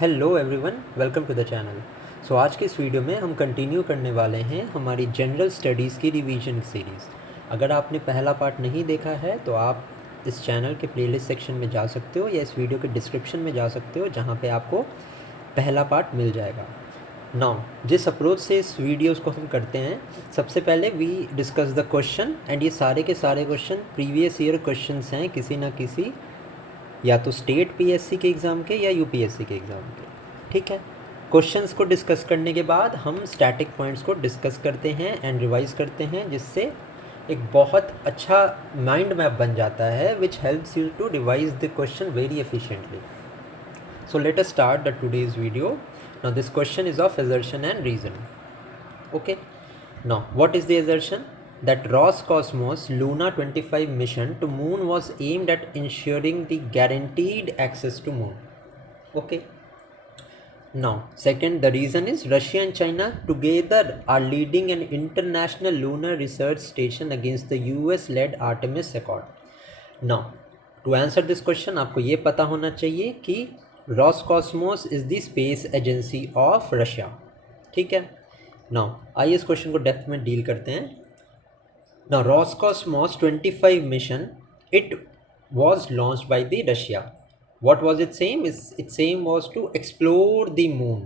Hello everyone, welcome to the channel. So आज के इस वीडियो में हम कंटिन्यू करने वाले हैं हमारी जनरल स्टडीज़ की रिवीजन सीरीज़। अगर आपने पहला पार्ट नहीं देखा है तो आप इस चैनल के प्लेलिस्ट सेक्शन में जा सकते हो या इस वीडियो के डिस्क्रिप्शन में जा सकते हो, जहाँ पे आपको पहला पार्ट मिल जाएगा। नाउ जिस अप्रोच से इस वीडियोज़ को हम करते हैं, सबसे पहले we discuss the question, and ये सारे के सारे क्वेश्चन प्रीवियस ईयर क्वेश्चंस हैं, किसी ना किसी या तो स्टेट पीएससी के एग्ज़ाम के या यूपीएससी के एग्ज़ाम के। ठीक है, क्वेश्चंस को डिस्कस करने के बाद हम स्टैटिक पॉइंट्स को डिस्कस करते हैं एंड रिवाइज करते हैं, जिससे एक बहुत अच्छा माइंड मैप बन जाता है which helps you to revise the question very efficiently. So let us start the today's video. Now this question is of assertion and reason. Okay. Now what is the assertion? That Roscosmos Luna 25 mission to moon was aimed at ensuring the guaranteed access to moon. Okay. Now second, the reason is Russia and China together are leading an international lunar research station against the US led Artemis Accord. Now to answer this question आपको ये पता होना चाहिए कि Roscosmos is the space agency of Russia. ठीक है, now आइए इस क्वेश्चन को डेप्थ में डील करते हैं। Now Roscosmos 25 mission it was launched by the Russia. What was its aim? Its aim was to explore the moon,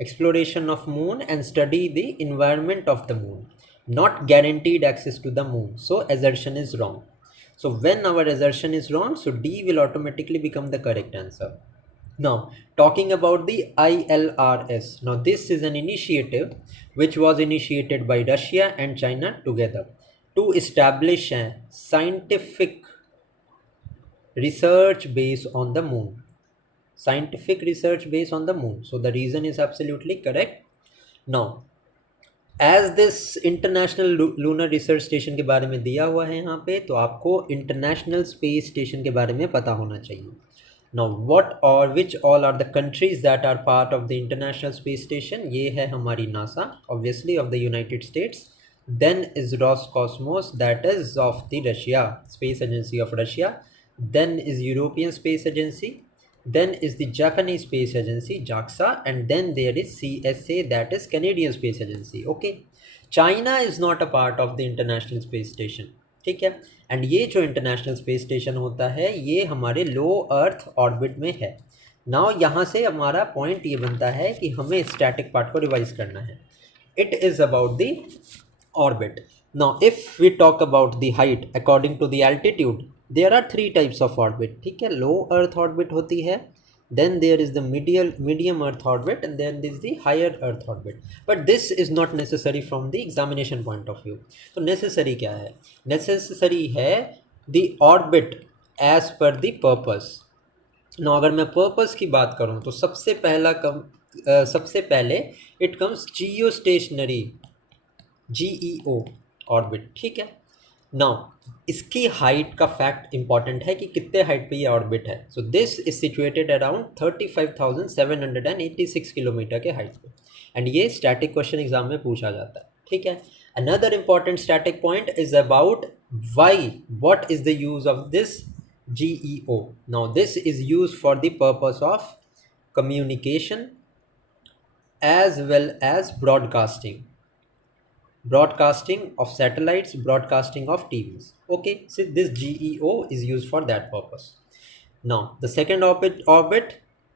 exploration of moon and study the environment of the moon, not guaranteed access to the moon. So assertion is wrong. So when our assertion is wrong, so D will automatically become the correct answer. Now talking about the ILRS, now this is an initiative which was initiated by Russia and China together to establish a scientific research base on the moon. Scientific research base on the moon. So the reason is absolutely correct. Now as this international lunar research station के बारे में दिया हुआ है यहाँ पे, तो आपको इंटरनेशनल स्पेस स्टेशन के बारे में पता होना चाहिए। नाउ व्हाट और which all are the countries that are part of the international space station? ये है हमारी NASA, obviously of the United States. Then is Roscosmos, that is of the Russia, space agency of Russia. Then is European space agency. Then is the Japanese Space Agency, JAXA, and then there is CSA, that is Canadian Space Agency. Okay, China is not a part of the International Space Station. ठीक है, and ये जो international space station होता है ये हमारे लो earth orbit में है। नाउ यहाँ से हमारा पॉइंट ये बनता है कि हमें स्टैटिक पार्ट को रिवाइज करना है। It is about the orbit. Now if we talk about the height according to the altitude, there are 3 types of orbit. ठीक है, लो अर्थ ऑर्बिट होती है, then there is the medium earth orbit, and then there is the higher earth orbit. But this is not necessary from the examination point of view. तो necessary क्या है? necessary है the orbit as per the purpose. now अगर मैं purpose की बात करूँ तो सबसे पहले it comes geostationary, GEO orbit. ठीक है, नाउ इसकी हाइट का फैक्ट इंपॉर्टेंट है कि कितने हाइट पे ये ऑर्बिट है। So this is situated around 35,786 kilometre के हाइट पे, एंड ये स्टैटिक क्वेश्चन एग्जाम में पूछा जाता है। ठीक है, another important static point is about why, what is the use of this GEO? Now this is use for the purpose of communication as well as broadcasting of satellites, broadcasting of TVs. Okay, so this GEO is used for that purpose. Now the second orbit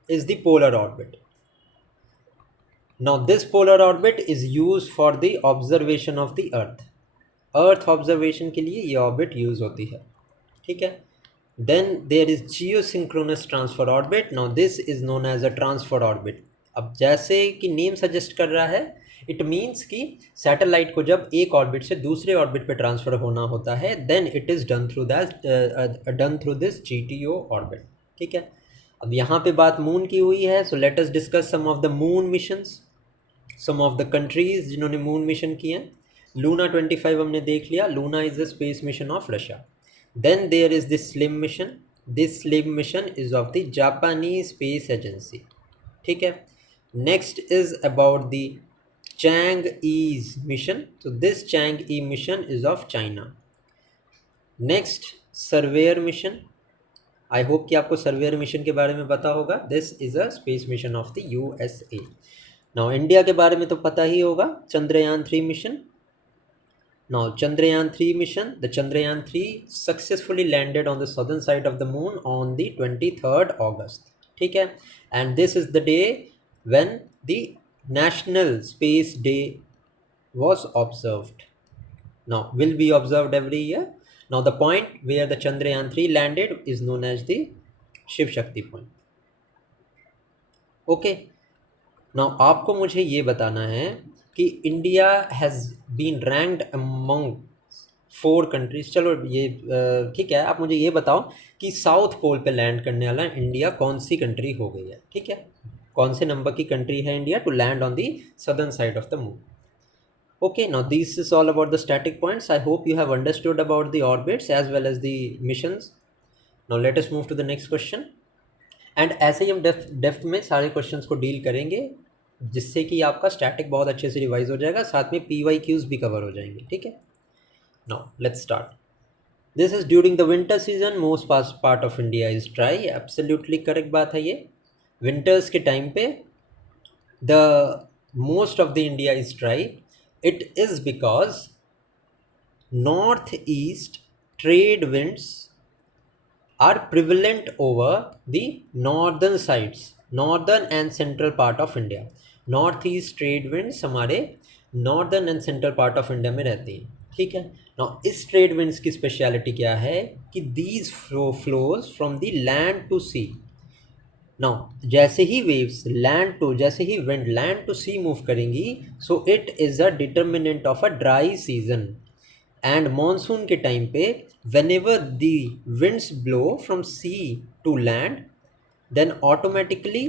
is the polar orbit. Now this polar orbit is used for the observation of the earth observation के लिए ये orbit use होती है। ठीक है, then there is geosynchronous transfer orbit. Now this is known as a transfer orbit. अब जैसे कि नेम सजेस्ट कर रहा है, इट मीन्स कि सैटेलाइट को जब एक ऑर्बिट से दूसरे ऑर्बिट पे ट्रांसफ़र होना होता है, then it is done through this GTO orbit. ठीक है, अब यहाँ पे बात मून की हुई है, so let us discuss some of the moon missions, some of the countries जिन्होंने मून मिशन किए हैं। लूना 25 हमने देख लिया, Luna is the space mission of Russia. Then there is this SLIM mission, this SLIM mission is of the Japanese space agency. ठीक है, next is about the Chang'e's mission. So this Chang'e mission is of China. Next, Surveyor mission. I hope कि आपको surveyor mission के बारे में पता होगा. This is a space mission of the USA. Now India के बारे में तो पता ही होगा, Chandrayaan-3 mission. Now Chandrayaan-3 mission, the Chandrayaan-3 successfully landed on the southern side of the moon on the 23rd August. ठीक है, and this is the day when the National Space Day was observed. Now will be observed every year. Now the point where the Chandrayaan-3 landed is known as the Shiv Shakti point. Okay. Now आपको मुझे ये बताना है कि India has been ranked among 4 countries. चलो ये ठीक है, आप मुझे ये बताओ कि साउथ पोल पे लैंड करने वाला इंडिया कौन सी कंट्री हो गई है. ठीक है, कौन से नंबर की कंट्री है India to land on the southern side of the moon. Okay, now this is all about the static points. I hope you have understood about the orbits as well as the missions. Now let us move to the next question. And ऐसे ही हम depth में सारे questions को deal करेंगे, जिससे कि आपका स्टैटिक बहुत अच्छे से रिवाइज हो जाएगा, साथ में PYQs भी कवर हो जाएंगे. ठीक है, now let's start. This is during the winter season, most part of India is dry. Absolutely correct बात है ये. विंटर्स के टाइम पे the most of the India is dry. It is because north east trade winds are prevalent over the northern sides, northern and central part of India. North east trade winds हमारे northern and central part of India में रहती हैं. ठीक है, now इस trade winds की speciality क्या है कि these flows from the land to sea. now जैसे ही waves land to, जैसे ही wind land to sea move करेंगी, so it is a determinant of a dry season. And monsoon के time पे whenever the winds blow from sea to land, then automatically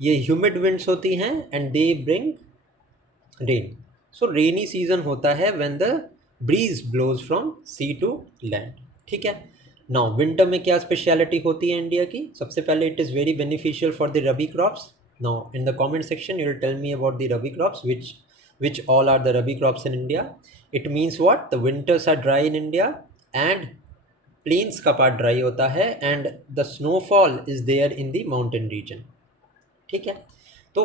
ये humid winds होती हैं and they bring rain. so rainy season होता है when the breeze blows from sea to land. ठीक है, now winter में क्या स्पेशलिटी होती है इंडिया की? सबसे पहले it is very beneficial for the rabi crops. now in the comment section you will tell me about the rabi crops, which all are the rabi crops in India. It means what? The winters are dry in India and plains का part dry होता है and the snowfall is there in the mountain region. ठीक है, तो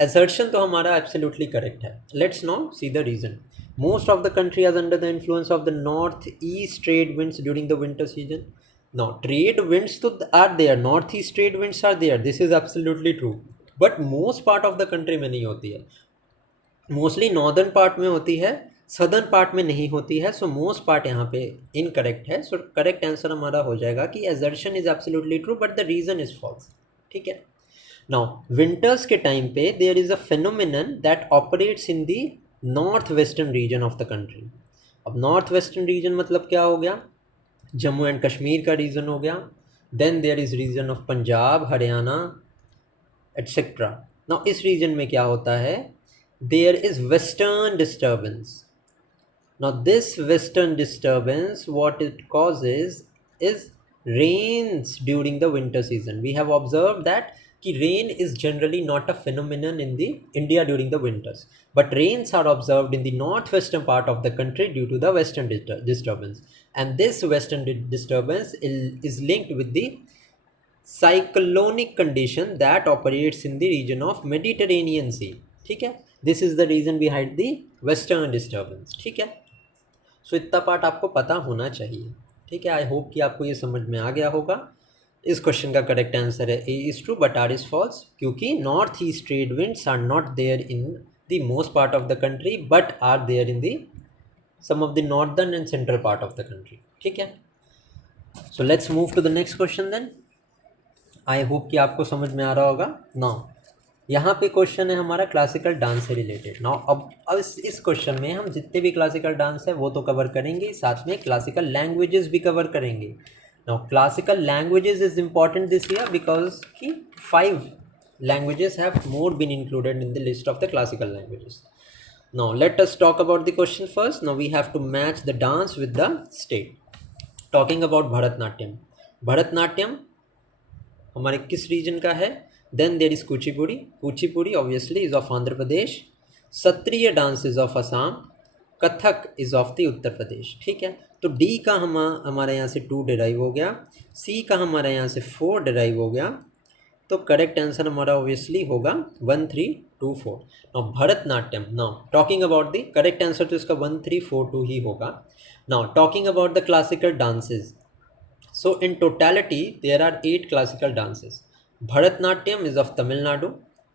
assertion तो हमारा absolutely correct है. Let's now see the reason. Most of the country is under the influence of the northeast trade winds during the winter season. Now trade winds तो are there, northeast trade winds are there, this is absolutely true, but most part of the country में नहीं होती है. Mostly northern part में होती है, southern part में नहीं होती है. सो मोस्ट पार्ट यहाँ पे इनकरेक्ट है. सो करेक्ट आंसर हमारा हो जाएगा कि assertion is absolutely true but the reason is false. ठीक है, नाउ विंटर्स के टाइम पे there is a phenomenon that operates in the north western region of the country. अब नॉर्थ वेस्टर्न रीजन मतलब क्या हो गया? जम्मू एंड कश्मीर का रीजन हो गया. Then there is region of Punjab, Haryana etcetera. Now इस रीजन में क्या होता है? there is western disturbance. Now this western disturbance, what it causes is rains during the winter season. We have observed that rain is generally not a phenomenon in the India during the winters, but rains are observed in the northwestern part of the country due to the western disturbance. And this western disturbance is linked with the cyclonic condition that operates in the region of Mediterranean Sea. ठीक है, this is the region behind the western disturbance. ठीक है, सो इतना part आपको पता होना चाहिए. ठीक है, आई होप कि आपको ये समझ में आ गया होगा. इस क्वेश्चन का करेक्ट आंसर है A is true but R is false, क्योंकि north east trade winds are not there in the most part of the country but are there in the some of the northern and central part of the country. ठीक है, so let's move to the next question then. I hope कि आपको समझ में आ रहा होगा. Now यहाँ पे क्वेश्चन है हमारा क्लासिकल डांस से रिलेटेड. नाउ अब इस क्वेश्चन में हम जितने भी क्लासिकल डांस है वो तो कवर करेंगे, साथ में क्लासिकल लैंग्वेजेस भी कवर करेंगे. Now classical languages is important this year because कि 5 languages have more been included in the list of the classical languages. Now let us talk about the question first. Now we have to match the dance with the state. Talking about Bharatanatyam. Bharatanatyam हमारे किस reason का है? Then there is Kuchipudi. Kuchipudi obviously is of Andhra Pradesh. Satriya dance is of Assam. Kathak is of the Uttar Pradesh. ठीक है, तो D का हमारे यहाँ से 2 डिराइव हो गया, सी का हमारे यहाँ से 4 डिराइव हो गया, तो करेक्ट आंसर हमारा ऑब्वियसली होगा 1324। Now Bharatanatyam, now talking about the correct answer तो इसका 1342 ही होगा। Now talking about the classical dances, so in totality there are 8 classical dances. Bharatanatyam is of Tamil Nadu,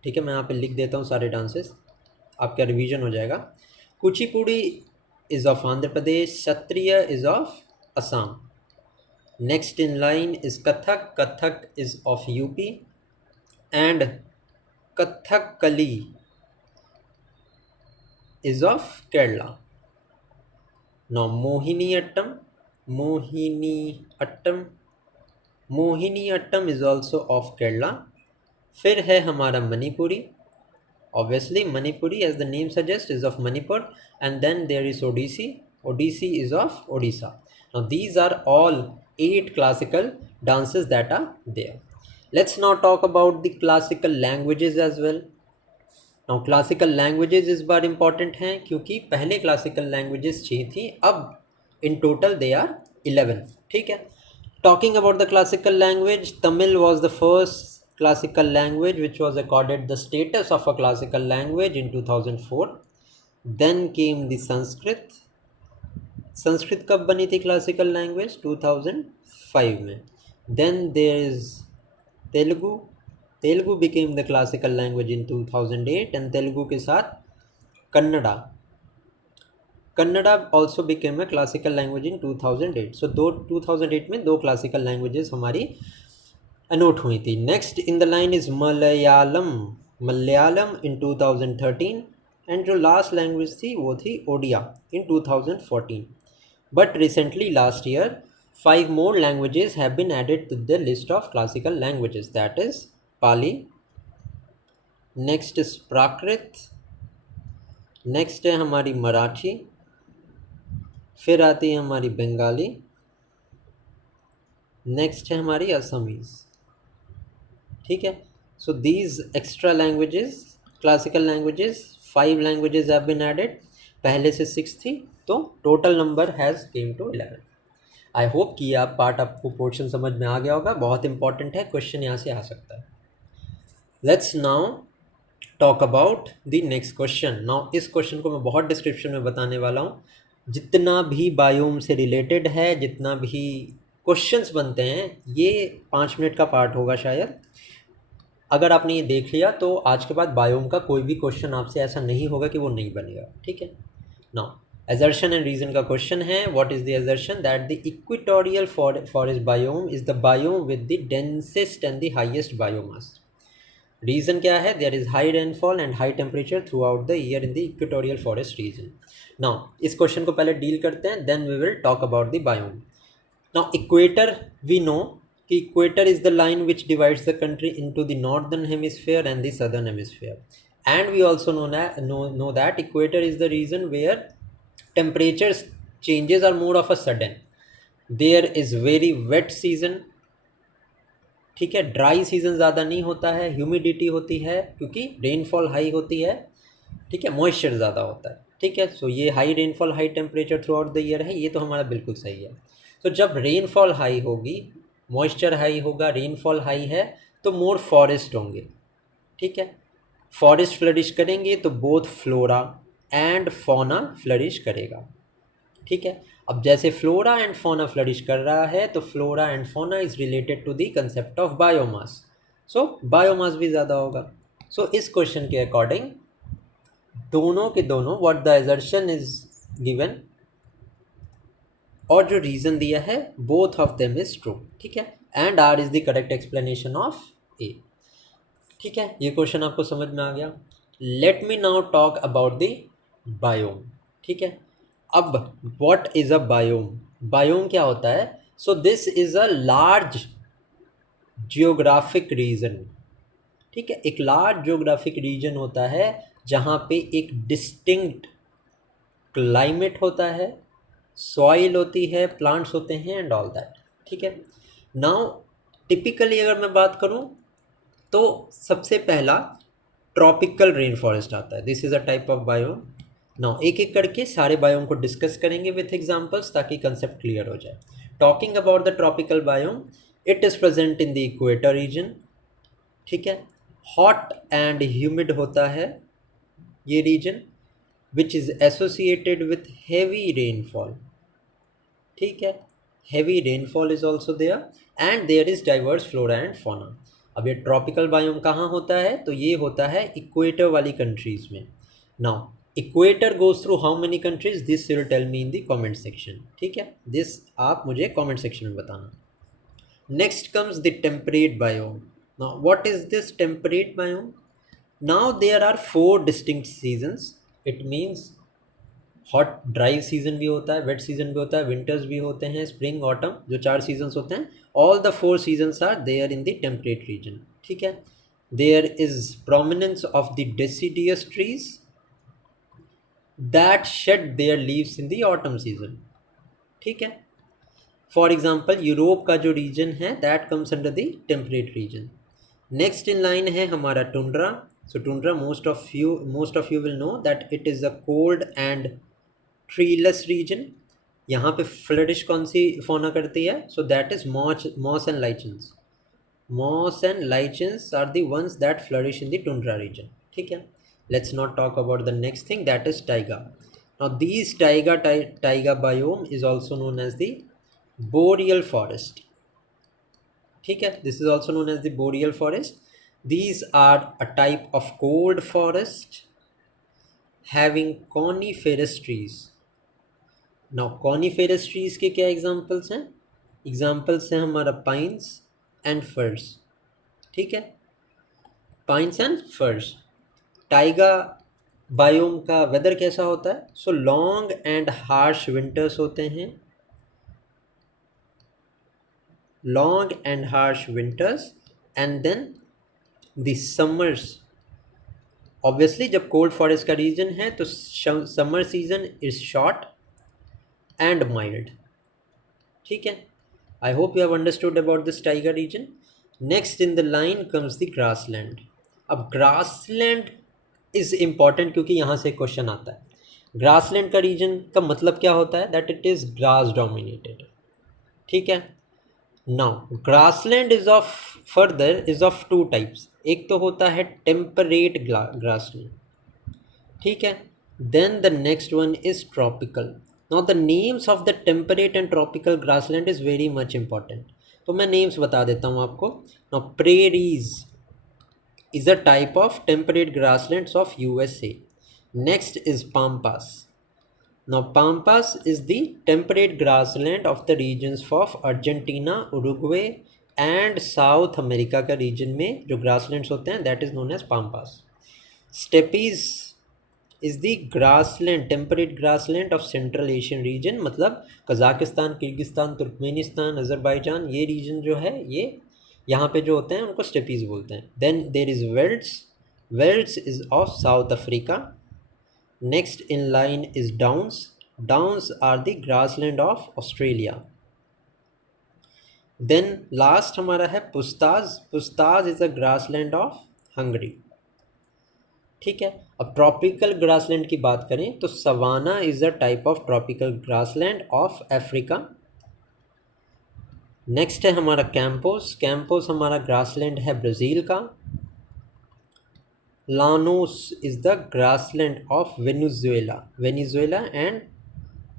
ठीक है, मैं यहाँ पे लिख देता हूँ सारे डांसेस, आपका रिवीजन हो जाएगा। Kuchipudi is of Andhra Pradesh, Kshatriya is of Assam. Next in line is Kathak, Kathak is of UP, and Kathakali is of Kerala. Now Mohiniyattam, Mohiniyattam, Mohiniyattam is also of Kerala. फिर है हमारा Manipuri, obviously Manipuri as the name suggests is of Manipur, and then there is Odissi, Odissi is of Odisha. Now these are all 8 classical dances that are there. Let's now talk about the classical languages as well. Now classical languages इस बार important हैं क्योंकि पहले classical languages 6 थी, अब in total they are 11, ठीक है। Talking about the classical language, Tamil was the first classical language which was accorded the status of a classical language in 2004. Then came the Sanskrit. Sanskrit कब बनी थी classical language? 2005 में। Then there is Telugu, Telugu became the classical language in 2008, and Telugu के साथ Kannada, Kannada also became a classical language in 2008। So 2008 में 2 classical languages हमारी अनोट हुई थी। Next in the line is Malayalam, Malayalam in 2013, and जो लास्ट लैंग्वेज थी वो थी Odia in 2014। But recently last year 5 more languages have been added to the list of classical languages, that is Pali, next is Prakrit, next है हमारी मराठी, फिर आती है हमारी बंगाली, नेक्स्ट है हमारी असमीज़, ठीक है। So these extra languages, classical languages, 5 languages have been added, पहले से 6 थी, तो total number has came to 11। I hope कि आप पार्ट, आपको पोर्शन समझ में आ गया होगा, बहुत इंपॉर्टेंट है, क्वेश्चन यहाँ से आ सकता है। Let's now talk about the next question. Now इस क्वेश्चन को मैं बहुत डिस्क्रिप्शन में बताने वाला हूँ, जितना भी बायोम से रिलेटेड है, जितना भी क्वेश्चंस बनते हैं, ये 5 मिनट का पार्ट होगा शायद। अगर आपने ये देख लिया तो आज के बाद बायोम का कोई भी क्वेश्चन आपसे ऐसा नहीं होगा कि वो नहीं बनेगा, ठीक है। नाउ assertion and reason का क्वेश्चन है, what is the assertion? That the equatorial forest biome is the biome with the densest and the highest biomass. Reason क्या है? There is high rainfall and high temperature throughout the year in the equatorial forest region. Now इस question को पहले deal करते हैं, then we will talk about the biome. Now equator, we know कि equator is the line which divides the country into the northern hemisphere and the southern hemisphere, and we also know that equator is the region where temperatures changes are more of a sudden. There is very wet season, ठीक है, dry season ज़्यादा नहीं होता है, humidity होती है क्योंकि rainfall high होती है, ठीक है, मॉइस्चर ज़्यादा होता है, ठीक है। सो ये high rainfall high temperature throughout the year है, ये तो हमारा बिल्कुल सही है। तो जब रेनफॉल हाई होगी, मॉइस्चर हाई होगा, रेनफॉल हाई है, तो मोर फॉरेस्ट होंगे, ठीक है। फॉरेस्ट फ्लरिश करेंगे तो both flora and fauna flourish करेगा, ठीक है। अब जैसे फ्लोरा एंड फौना फ्लरिश कर रहा है, तो flora and fauna is related to the concept of biomass, so biomass भी ज़्यादा होगा। सो इस क्वेश्चन के अकॉर्डिंग दोनों के दोनों what the assertion is given और जो रीज़न दिया है, both of them is true, ठीक है, and R is the correct explanation of A, ठीक है। ये क्वेश्चन आपको समझ में आ गया। Let me now talk about the biome, ठीक है। अब what is a biome? Biome क्या होता है? So this is a large geographic region, ठीक है। एक लार्ज जियोग्राफिक रीजन होता है जहाँ पे एक डिस्टिंक्ट क्लाइमेट होता है, सॉइल होती है, प्लांट्स होते हैं एंड ऑल दैट, ठीक है। नाउ टिपिकली अगर मैं बात करूँ तो सबसे पहला ट्रॉपिकल रेन फॉरेस्ट आता है, this is a type of biome. Now एक एक करके सारे बायोम को डिस्कस करेंगे विथ एग्जांपल्स ताकि कंसेप्ट क्लियर हो जाए। Talking about the tropical biome, it is present in the equator region. ठीक है, हॉट एंड ह्यूमिड होता है ये region, which is associated with heavy rainfall. ठीक है, heavy rainfall is also there and there is diverse flora and fauna. अब ये tropical biome कहाँ होता है, तो ये होता है इक्वेटर वाली कंट्रीज में। Now equator goes through how many countries, this will tell me in the comment section. ठीक है, दिस आप मुझे कमेंट सेक्शन में बताना। Next comes the temperate biome. Now what is this temperate biome? Now there are 4 distinct seasons. It means hot dry season भी होता है, wait season भी होता है, विंटर्स भी होते हैं, स्प्रिंग ऑटम, जो 4 सीजन्स होते हैं। All the 4 seasons are there in the temperate region. ठीक है, there is prominence of the deciduous trees that shed their leaves in the autumn season. ठीक है, फॉर एग्जाम्पल यूरोप का जो रीजन है that comes under the temperate region. Next in line है हमारा tundra. So tundra most of you will know that it is a cold and treeless region. यहाँ पे flourish कौन सी फौना करती है? So that is moss and lichens. Moss and lichens are the ones that flourish in the tundra region. ठीक है, let's not talk about the next thing that is taiga. Now these taiga biome is also known as the boreal forest. ठीक है, this is also known as the boreal forest. These are a type of cold forest having coniferous trees. Now coniferous trees के क्या examples हैं? Examples हैं हमारा pines and firs. ठीक है, pines and firs. Taiga biome का weather कैसा होता है? So long and harsh winters होते हैं, long and harsh winters and then the summers. Obviously जब कोल्ड फॉरेस्ट का रीजन है तो summer season is short and mild. ठीक है, I hope you have understood about this tiger region. Next in the line comes the grassland. अब grassland is important क्योंकि यहाँ से क्वेश्चन आता है। ग्रासलैंड का रीजन का मतलब क्या होता है? That it is grass dominated. ठीक है, now grassland is of 2 types. एक तो होता है टेम्परेट ग्रासलैंड। ठीक है, then the next one is tropical. Now the names of the temperate and tropical grassland is very much important, तो मैं नेम्स बता देता हूँ आपको। Now prairies is a type of temperate grasslands of USA. Next is pampas. Now Pampas is the temperate grassland of the regions of Argentina, Uruguay and South America का region में जो grasslands होते हैं that is known as Pampas. Steppes is the grassland, temperate grassland of Central Asian region, मतलब Kazakhstan, Kyrgyzstan, Turkmenistan, Azerbaijan, ये region जो है ये यहाँ पे जो होते हैं उनको स्टेपीज़ बोलते हैं। Then there is Velds. Velds is of South Africa. Next in line is Downs. Downs are the grassland of Australia. Then last हमारा है पुस्ताज. पुस्ताज is a grassland of Hungary. ठीक है, अब ट्रॉपिकल ग्रासलैंड की बात करें तो savanna is a type of tropical grassland of Africa. Next है हमारा कैंपोस. कैंपोस हमारा ग्रासलैंड है ब्राज़ील का. Llanos is the grassland of Venezuela and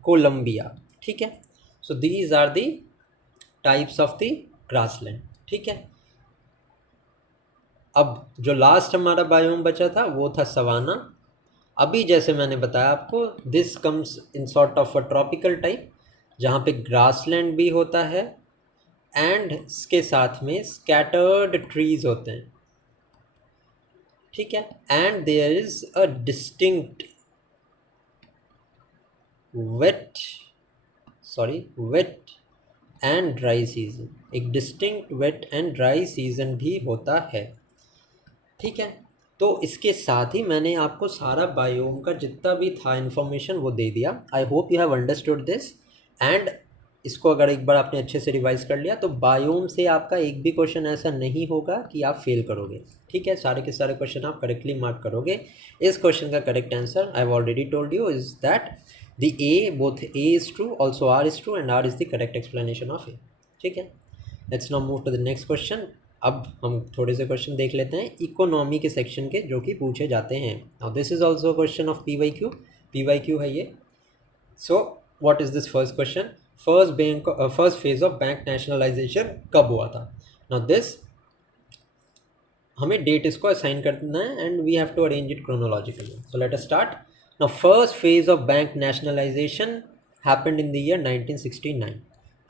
Colombia. ठीक है, so these are the types of the grassland. ठीक है, अब जो लास्ट हमारा बायोम बचा था वो था सवाना. अभी जैसे मैंने बताया आपको, this comes in sort of a tropical type जहाँ पे ग्रासलैंड भी होता है एंड इसके साथ में स्कैटर्ड ट्रीज होते हैं. ठीक है, and there is a distinct wet and dry season. एक distinct wet and dry season भी होता है. ठीक है, तो इसके साथ ही मैंने आपको सारा बायोम का जितना भी था इन्फॉर्मेशन वो दे दिया. आई hope you have understood this and इसको अगर एक बार आपने अच्छे से रिवाइज कर लिया तो बायोम से आपका एक भी क्वेश्चन ऐसा नहीं होगा कि आप फेल करोगे, ठीक है। सारे के सारे क्वेश्चन आप करेक्टली मार्क करोगे। इस क्वेश्चन का correct answer I have already told you is that the A, both A is true, also R is true, and R is the correct explanation of A, ठीक है। Let's now move to the next question. अब हम थोड़े से question देख लेते हैं economy के सेक्शन के, जो कि पूछे जाते हैं। Now this is also question of P Y Q है ये। So what is this first question? First phase of bank nationalization कब हुआ था? नाउ दिस हमें डेट इसको असाइन करना है and we have to arrange it chronologically. So let us start. Now first phase of bank nationalization happened in the year 1969.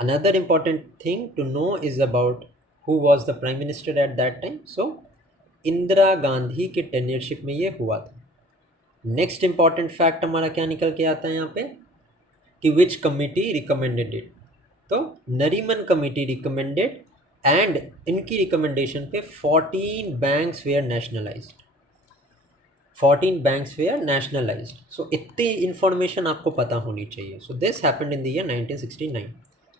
Another important thing to know is about who was the prime minister at that time. So Indira Gandhi के टेन्योरशिप में ये हुआ था। Next important fact हमारा क्या निकल के आता है यहाँ पे कि विच कमिटी रिकमेंडेड इट? तो नरीमन कमिटी रिकमेंडेड, एंड इनकी रिकमेंडेशन पे 14 banks were nationalised. 14 banks were nationalised. So इतनी इंफॉर्मेशन आपको पता होनी चाहिए। So this happened in the year 1969.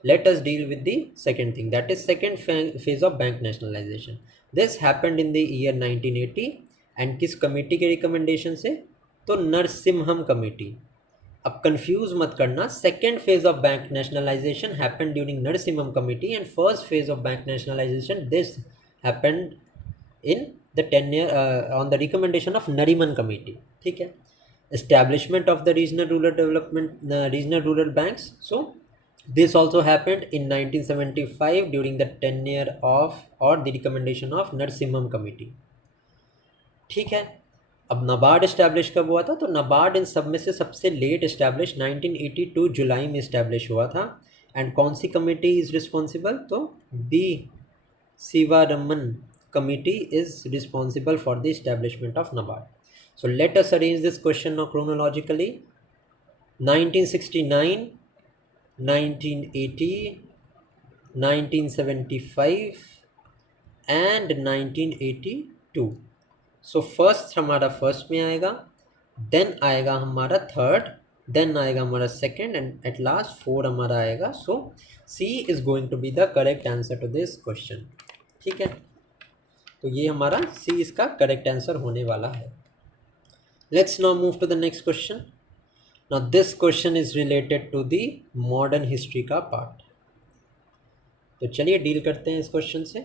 Let us deal with the second thing, that is second phase of bank nationalization. This happened in the year 1980 and किस committee के recommendation से? तो Narasimham committee. अब कंफ्यूज मत करना, second phase of bank nationalization happened during Narasimham committee and first phase of bank nationalisation this happened in the tenure on the recommendation of Nariman committee, ठीक है। Establishment of the regional rural development, regional rural banks, so this also happened in 1975 during the tenure of or the recommendation of Narasimham committee, ठीक है। अब NABARD establish कब हुआ था? तो नाबार्ड इन सब में से सबसे लेट इस्टेब्लिश 1982 जुलाई में इस्टेब्लिश हुआ था। एंड कौन सी कमेटी इज़ रिस्पॉन्सिबल? तो B Sivaraman committee is responsible for the establishment of NABARD. So let us arrange this question now chronologically. 1969, 1980, 1975 and 1982। सो फर्स्ट हमारा फर्स्ट में आएगा, देन आएगा हमारा थर्ड, देन आएगा हमारा सेकंड, एंड एट लास्ट 4 हमारा आएगा। So C is going to be the correct answer to this question, ठीक है। तो ये हमारा सी इसका करेक्ट आंसर होने वाला है। Let's now move to the next question. Now this question is related to the modern history का पार्ट। तो चलिए डील करते हैं इस क्वेश्चन से।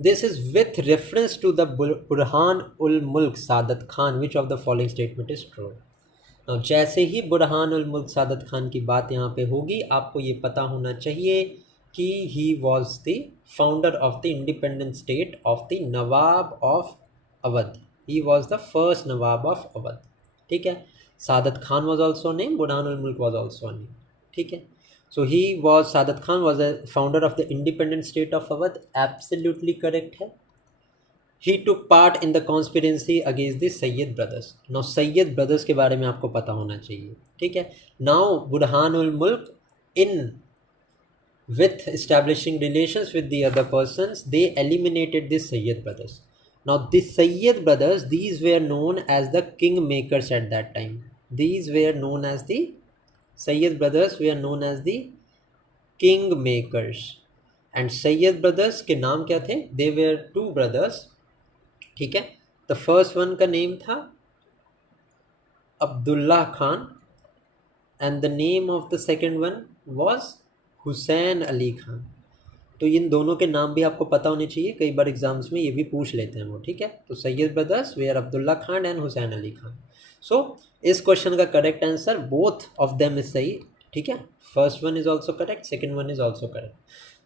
This is with reference to the Burhan उल मुल्क सादत Khan, which of the following statement is true? Now जैसे ही बुरहान उल मुल्क सादत खान की बात यहाँ पे होगी, आपको ये पता होना चाहिए कि he was the founder of the independent state of the Nawab of Awadh. He was the first Nawab of Awadh, ठीक है। सादत Khan was also named, Burhan उल मुल्क was also named, ठीक है। So he was, Saadat Khan was a founder of the independent state of Awadh, absolutely correct है। He took part in the conspiracy against the Syed brothers। Now Syed brothers के बारे में आपको पता होना चाहिए, ठीक है। Now बुरहान उल मुल्क in with establishing relations with the other persons, they eliminated the Sayyid brothers. Now the Sayyid brothers, these were known as the kingmakers at that time. These were known as the Sayyid brothers were known as the kingmakers. And Sayyid brothers के नाम क्या थे? They were 2 brothers, ठीक है। The first one का name था Abdullah Khan and the name of the second one was Hussain Ali Khan. तो इन दोनों के नाम भी आपको पता होने चाहिए, कई बार एग्जाम्स में ये भी पूछ लेते हैं वो, ठीक है। तो Syed brothers were Abdullah Khan and Hussain Ali Khan. So इस क्वेश्चन का correct answer both of them is सही, ठीक है। First one is also correct, second one is also correct.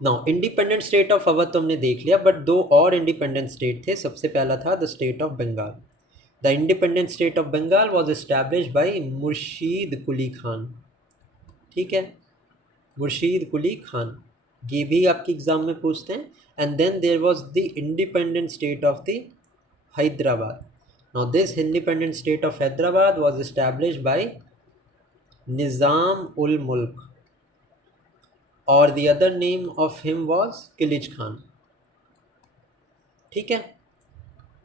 Now independent state of Awadh तो हमने देख लिया, बट 2 और इंडिपेंडेंट स्टेट थे। सबसे पहला था the state of Bengal. The independent state of Bengal was established by Murshid Quli Khan, ठीक है, मुर्शीद कुली खान। ये भी आपके एग्जाम में पूछते हैं। And then there was the independent state of the Hyderabad. Now this independent state of Hyderabad was established by Nizam ul Mulk, और the other name of him was Kilich Khan, ठीक है।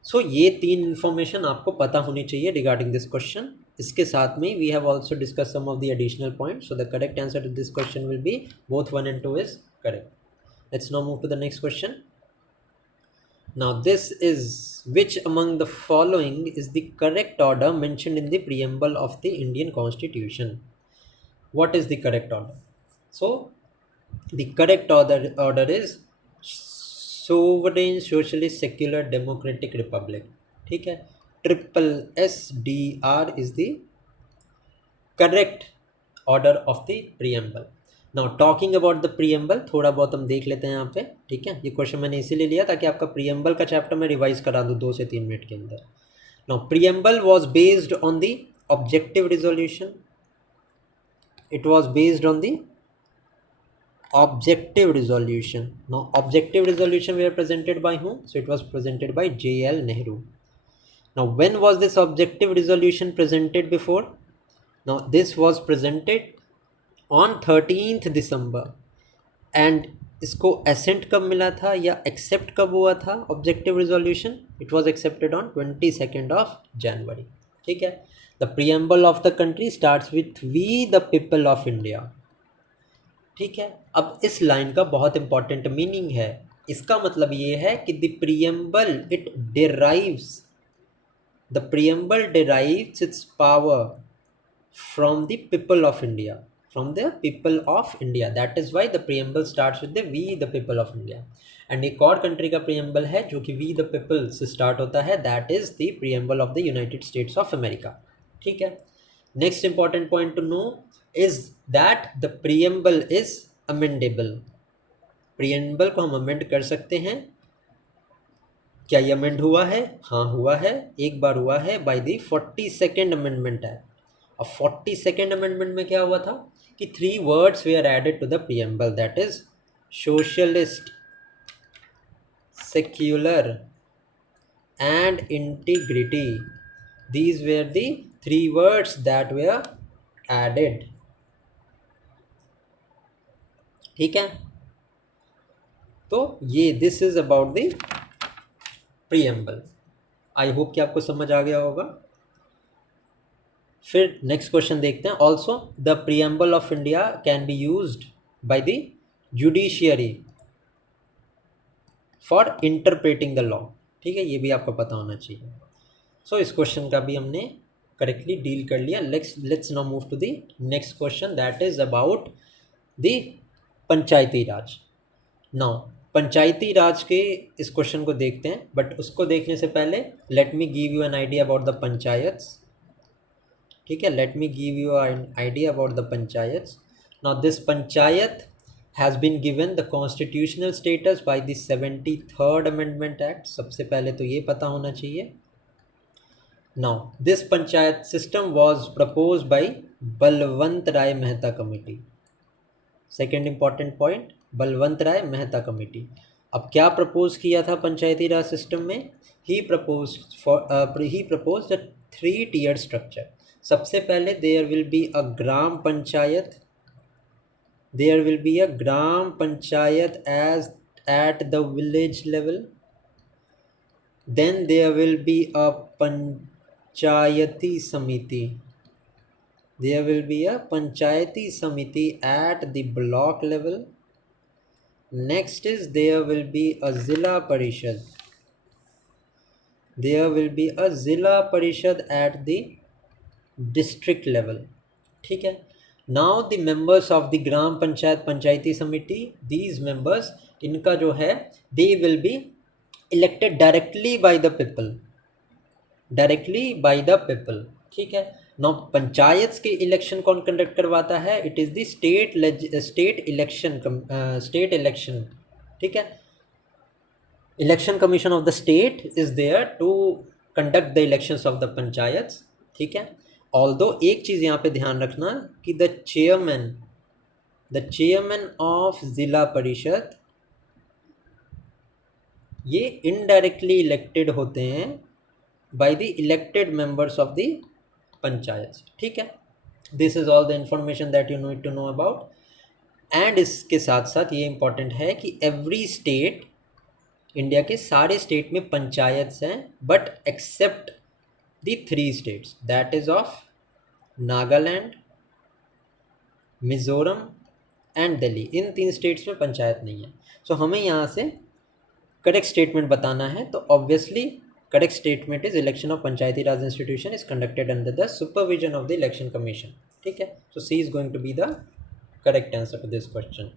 सो ये 3 इंफॉर्मेशन आपको पता होनी चाहिए रिगार्डिंग दिस क्वेश्चन। इसके साथ में we have also discuss some of the additional point. So the correct answer to this question will be both 1 and 2 is correct. Let's now move to the next question. Now this is, which among the following is the correct order mentioned in the preamble of the Indian Constitution? What is the correct order? So the correct order is sovereign socialist secular democratic republic. ठीक है, triple SDR is the correct order of the preamble. Now talking about the preamble, थोड़ा बहुत हम देख लेते हैं यहाँ पे. ठीक है, ये क्वेश्चन मैंने इसीलिए लिया ताकि आपका प्रीएम्बल का चैप्टर मैं रिवाइज करा दूँ 2 से 3 मिनट के अंदर. Now preamble was based on the objective resolution. It was based on the objective resolution. Now objective resolution were presented by whom? So it was presented by J.L. Nehru. Now when was this objective resolution presented before? Now this was presented on 13th December. And इसको assent कब मिला था या accept कब हुआ था objective resolution? It was accepted on 22nd of January. ठीक है, the preamble of the country starts with we the people of India. ठीक है, अब इस लाइन का बहुत इंपॉर्टेंट मीनिंग है. इसका मतलब ये है कि the preamble derives its power from the people of India, that is why the preamble starts with the we the people of India. And एक और कंट्री का प्रीएम्बल है जो कि वी द पीपल से स्टार्ट होता है, that is the preamble of the United States of America. ठीक है, next important point to know is that the preamble is amendable. preamble को हम amend कर सकते हैं. क्या ये amend हुआ है? हाँ हुआ है, एक बार हुआ है by the 42nd amendment act. अब 42nd amendment में क्या हुआ था कि 3 words were added to the preamble, that is socialist, secular and integrity. These were the 3 words that were added. ठीक है, तो ये this is about the preamble. I hope कि आपको समझ आ गया होगा. फिर नेक्स्ट क्वेश्चन देखते हैं. Also the preamble of India can be used by the judiciary for interpreting the law. ठीक है, ये भी आपको पता होना चाहिए. सो इस क्वेश्चन का भी हमने करेक्टली डील कर लिया. Let's now move to the next question, that is about the panchayati raj. Now panchayati raj के इस क्वेश्चन को देखते हैं, बट उसको देखने से पहले let me give you an idea about the panchayats. ठीक है, let me give you an idea about the panchayats. Now this panchayat has been given the constitutional status by the 73rd amendment act. सबसे पहले तो ये पता होना चाहिए. Now this panchayat system was propose by Balwant Rai Mehta committee. Second important point, Balwant Rai Mehta committee. अब क्या propose किया था पंचायती राज सिस्टम में? He propose the 3-tier structure. सबसे पहले there will be a gram panchayat, as at the village level. Then there will be a panchayati samiti. There will be a panchayati samiti at the block level. Next is there will be a zilla parishad. At the district level. ठीक है. Now the members of the gram panchayat panchayati samiti, these members इनका जो है they will be elected directly by the people. ठीक है. Now panchayat के election कौन conduct करवाता है? It is the state election. ठीक है, election commission of the state is there to conduct the elections of the panchayat. ठीक है, ऑल्दो एक चीज़ यहाँ पे ध्यान रखना कि द चेयरमैन ऑफ जिला परिषद ये इनडायरेक्टली इलेक्टेड होते हैं by the elected members of the panchayat. ठीक है, this is all the information that you need to know about. And इसके साथ साथ ये इंपॉर्टेंट है कि एवरी स्टेट, इंडिया के सारे स्टेट में पंचायत्स हैं, but except the 3 states, that is of Nagaland, Mizoram and Delhi, in 3 states में पंचायत नहीं है। सो हमें यहाँ से करेक्ट स्टेटमेंट बताना है। तो obviously correct statement is election of panchayati raj institution is conducted under the supervision of the election commission. ठीक है, so C is going to be the correct answer to this question.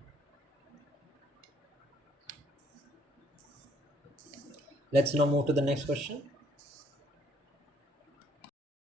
Let's now move to the next question.